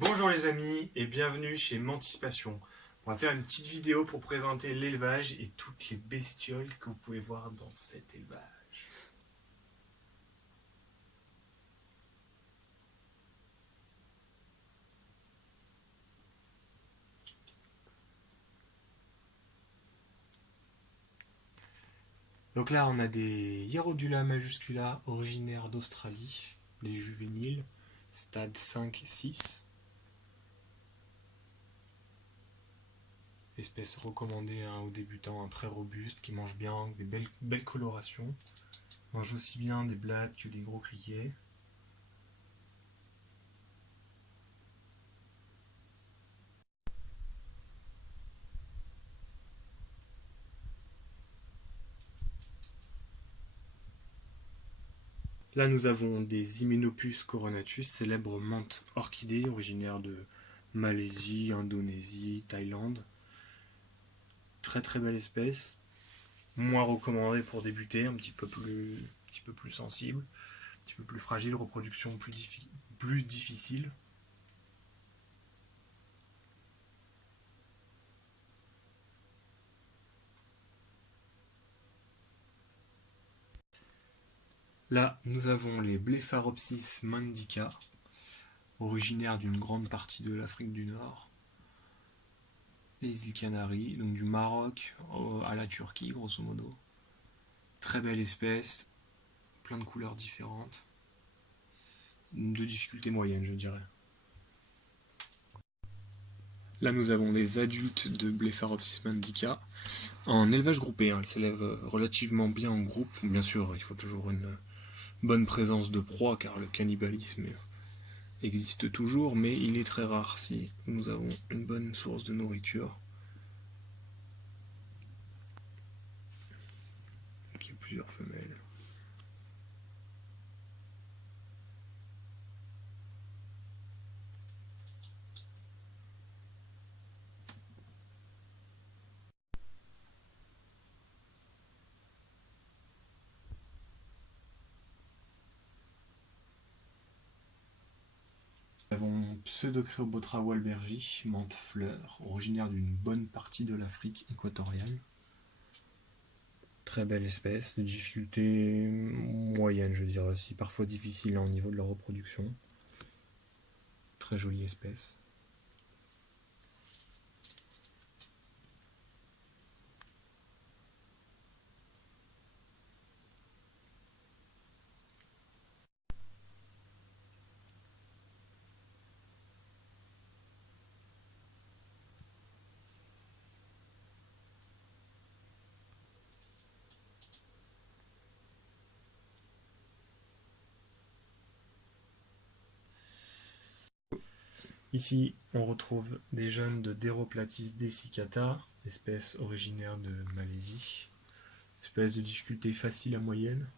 Bonjour les amis et bienvenue chez Mantis Passion. On va faire une petite vidéo pour présenter l'élevage et toutes les bestioles que vous pouvez voir dans cet élevage. Donc là on a des Hierodula majuscula originaires d'Australie, des juvéniles, stade 5 et 6. Espèce recommandée aux débutants, très robuste, qui mange bien, des belles colorations. Mange aussi bien des blattes que des gros criquets. Là, nous avons des Hymenopus coronatus, célèbre menthe orchidée originaire de Malaisie, Indonésie, Thaïlande. Très très belle espèce. Moins recommandée pour débuter, un petit peu plus sensible, un petit peu plus fragile, reproduction plus difficile. Là, nous avons les Blepharopsis mandica, originaires d'une grande partie de l'Afrique du Nord. Les îles Canaries, donc du Maroc à la Turquie, grosso modo. Très belle espèce, plein de couleurs différentes, de difficulté moyenne, je dirais. Là, nous avons les adultes de Blepharopsis mandica en élevage groupé. Elles s'élèvent relativement bien en groupe. Bien sûr, il faut toujours une bonne présence de proie car le cannibalisme existe toujours, mais il est très rare si nous avons une bonne source de nourriture. Il y a plusieurs femelles. Nous avons Pseudocreobotra walbergi, menthe fleur, originaire d'une bonne partie de l'Afrique équatoriale. Très belle espèce, de difficulté moyenne, je dirais aussi, parfois difficile au niveau de la reproduction. Très jolie espèce. Ici, on retrouve des jeunes de Deroplatis dessicata, espèce originaire de Malaisie. Espèce de difficulté facile à moyenne.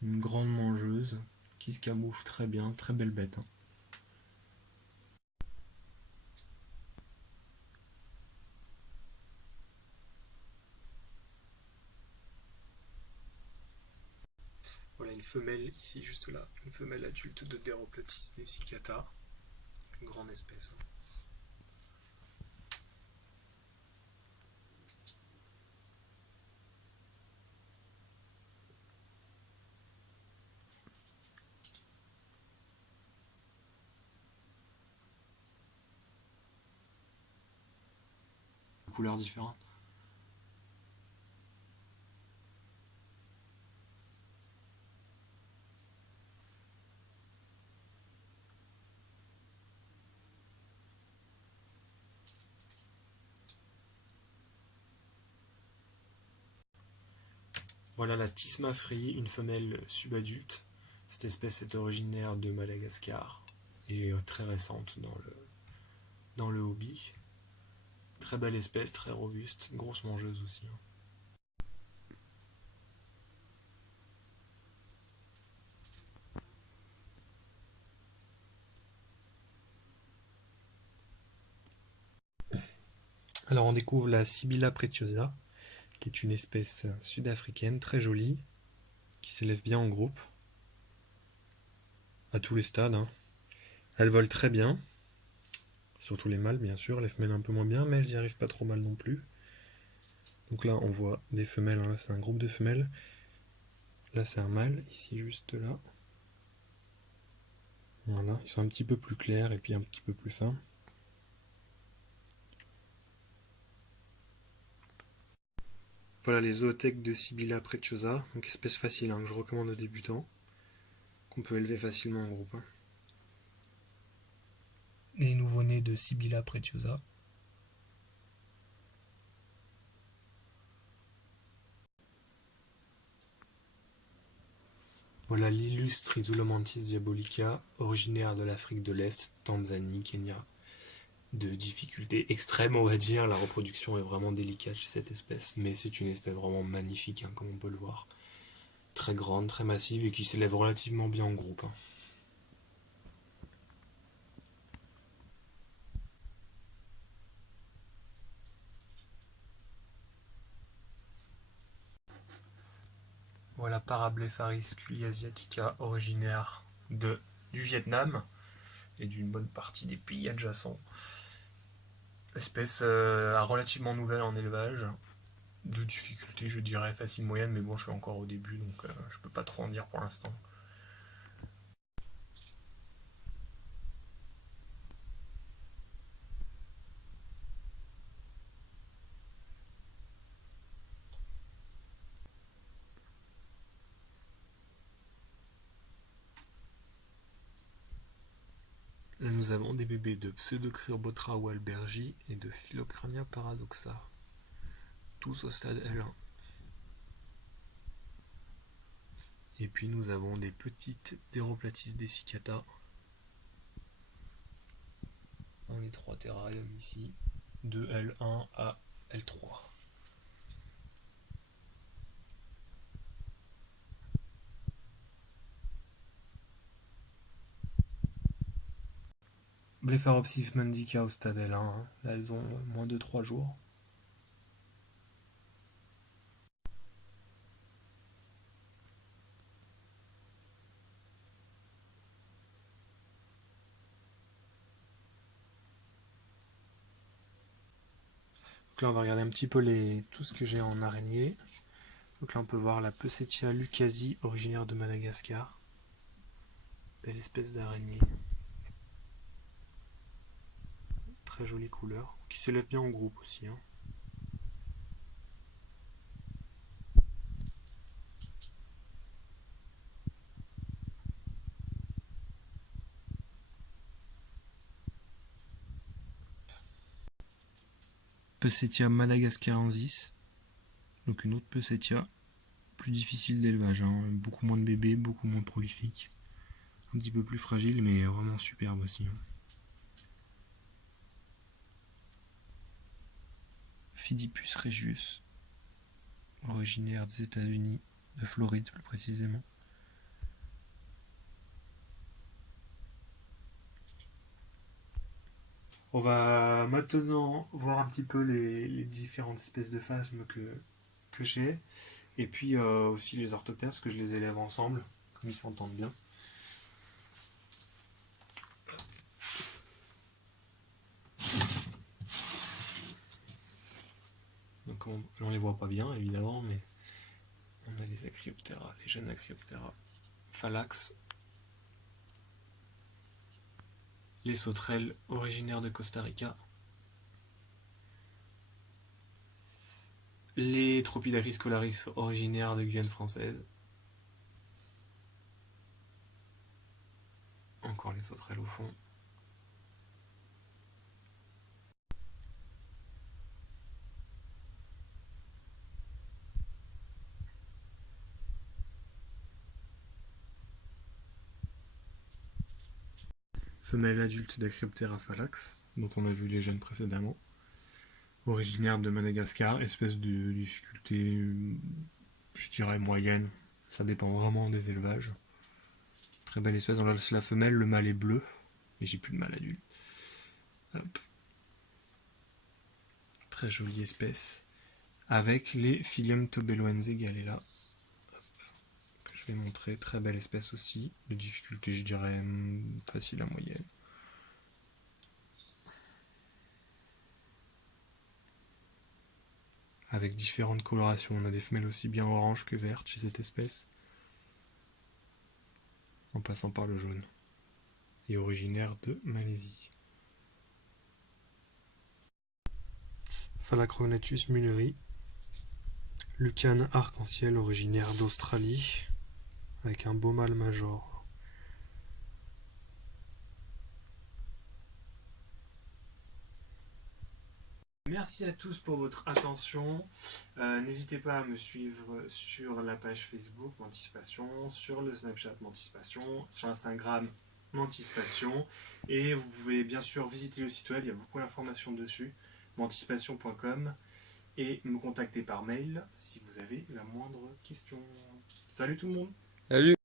Une grande mangeuse qui se camoufle très bien, très belle bête. Voilà une femelle ici, juste là, une femelle adulte de Deroplatis dessicata, une grande espèce. Couleurs différentes. Voilà la Tisma free, une femelle subadulte. Cette espèce est originaire de Madagascar et très récente dans le hobby. Très belle espèce, très robuste, grosse mangeuse aussi. Alors on découvre la Sibylla pretiosa, qui est une espèce sud-africaine très jolie, qui s'élève bien en groupe, à tous les stades, hein. Elles volent très bien, surtout les mâles bien sûr, les femelles un peu moins bien, mais elles y arrivent pas trop mal non plus. Donc là on voit des femelles, hein. Là c'est un groupe de femelles, là c'est un mâle, ici juste là. Voilà, ils sont un petit peu plus clairs et puis un petit peu plus fins. Voilà les zoothèques de Sibylla preciosa, donc espèce facile, hein, que je recommande aux débutants, qu'on peut élever facilement en groupe, hein. Les nouveau-nés de Sibylla preciosa. Voilà l'illustre Idulomantis diabolica, originaire de l'Afrique de l'Est, Tanzanie, Kenya. De difficulté extrême, on va dire, la reproduction est vraiment délicate chez cette espèce, mais c'est une espèce vraiment magnifique, hein, comme on peut le voir. Très grande, très massive et qui s'élève relativement bien en groupe, hein. Voilà Parablepharis culiasiatica, originaire du Vietnam et d'une bonne partie des pays adjacents. Espèce relativement nouvelle en élevage, de difficulté je dirais facile moyenne, mais bon je suis encore au début donc je peux pas trop en dire pour l'instant. Là nous avons des bébés de Pseudocryobotra walbergi et de Philocrania paradoxa, tous au stade L1. Et puis nous avons des petites Deroplatis dessicata dans les trois terrariums ici, de L1 à L3. Blepharopsis mundica au stade L1, hein. Là elles ont moins de 3 jours. Donc là on va regarder un petit peu tout ce que j'ai en araignée. Donc là on peut voir la Peucetia lucasi, originaire de Madagascar. Belle espèce d'araignée. Très jolie couleur. Qui s'élève bien en groupe aussi, hein. Peucetia madagascarensis. Donc une autre Peucetia. Plus difficile d'élevage, hein. Beaucoup moins de bébés, beaucoup moins prolifique. Un petit peu plus fragile, mais vraiment superbe aussi, hein. Phidipus regius, originaire des États-Unis, de Floride plus précisément. On va maintenant voir un petit peu les différentes espèces de phasmes que j'ai, et puis aussi les orthoptères, parce que je les élève ensemble, comme ils s'entendent bien. Donc on les voit pas bien évidemment, mais on a les Acryoptera, les jeunes Acryoptera Phalax, les sauterelles originaires de Costa Rica, les Tropidaris scolaris originaires de Guyane française, encore les sauterelles au fond, femelle adulte d'Acryoptera phalax, dont on a vu les jeunes précédemment, originaire de Madagascar, espèce de difficulté, je dirais moyenne, ça dépend vraiment des élevages. Très belle espèce, on a la femelle, le mâle est bleu, et j'ai plus de mâle adulte. Hop. Très jolie espèce, avec les Phyllium tobelloense galela, que je vais montrer, très belle espèce aussi, de difficulté je dirais facile à moyenne. avec différentes colorations. On a des femelles aussi bien oranges que vertes chez cette espèce, en passant par le jaune, et originaire de Malaisie. Phalacrognathus mulleri, lucane arc-en-ciel originaire d'Australie, avec un beau mâle major. Merci à tous pour votre attention. N'hésitez pas à me suivre sur la page Facebook Mantispation, sur le Snapchat Mantispation, sur Instagram Mantispation. Et vous pouvez bien sûr visiter le site web, il y a beaucoup d'informations dessus, mantispation.com, et me contacter par mail si vous avez la moindre question. Salut tout le monde! Salut!